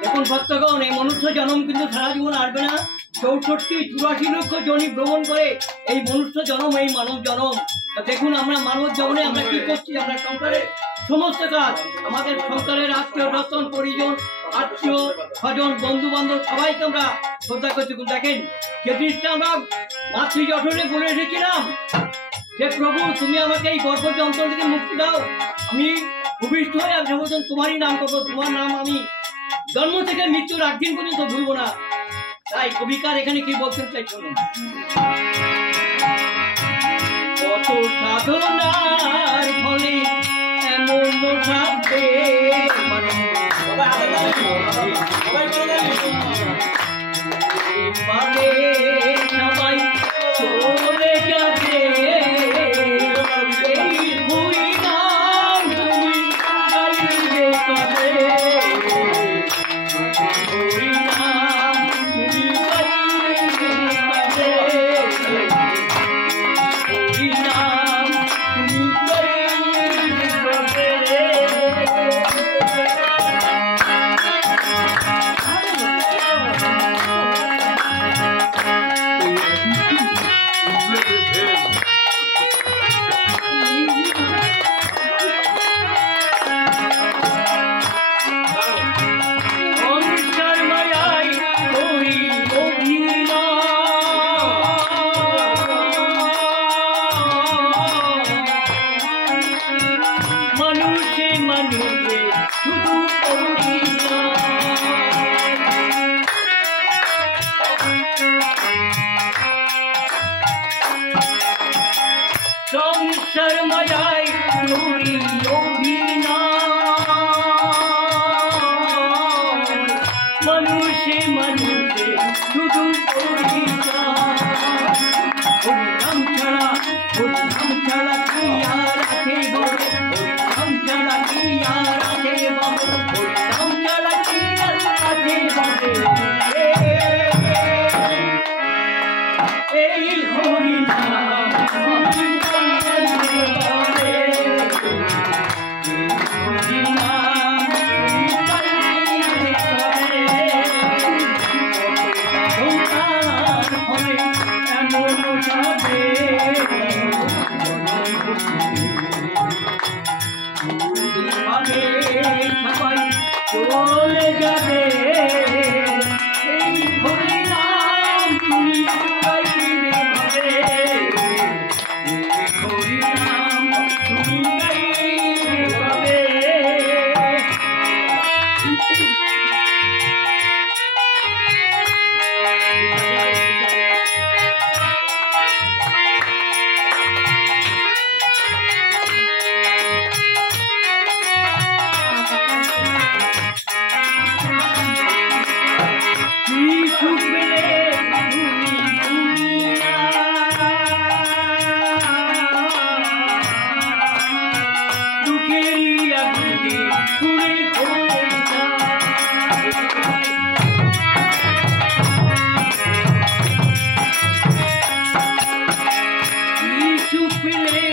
দেখুন ভক্তগণ, এই মনুষ্য জন্ম কিন্তু সারা জীবন আসবে না। 64-84 লক্ষ জনি ভ্রমণ করে এই মনুষ্য জন্ম, এই মানব জন্ম। দেখুন আমরা মানব জন্মে আমরা কি করছি, আমরা সংসারের সমস্ত কাজ, আমাদের সংসারের আত্মীয় দর্শন পরিজন, আত্মীয় স্বজন, বন্ধু বান্ধব সবাইকে আমরা শ্রদ্ধা করছি। দেখেন যে জিনিসটা আমরা মাতৃ জঠনে বলে এসেছিলাম যে প্রভু তুমি আমাকে এই গর্ভ যন্ত্রণ থেকে মুক্তি দাও, আমি ভূমিষ্ঠ হয়ে আমি যখন তোমারই নাম করবো, তোমার নাম আমি জন্ম থেকে মৃত্যুর 8 দিন পর্যন্ত ভুলবো না। তাই কবিকার এখানে কি বলছেন চাই শুনুন। কত সাধনার ফলে এমন থাকবে সবাই চলে যাবে, এই হরি নাম তুমি গাইবে কবে, হরি নাম তুমি গাইবে কবে, হরি নাম তুমি গাইবে কবে। সংসার মায়ায় তোরি অভিনয়, মানুষে মানুষে শুধু পরিচয়। হরিনাম ছাড়া কি আর আছে বল, হরিনাম ছাড়া কি আর আছে বল, হরিনাম ছাড়া কি আর আছে বল, এই হরিনাম সবাই চলে যাবে, এই হরিনাম তুমি গাইবে কবে, এই হরিনাম তুমি গাইবে কবে। Feeling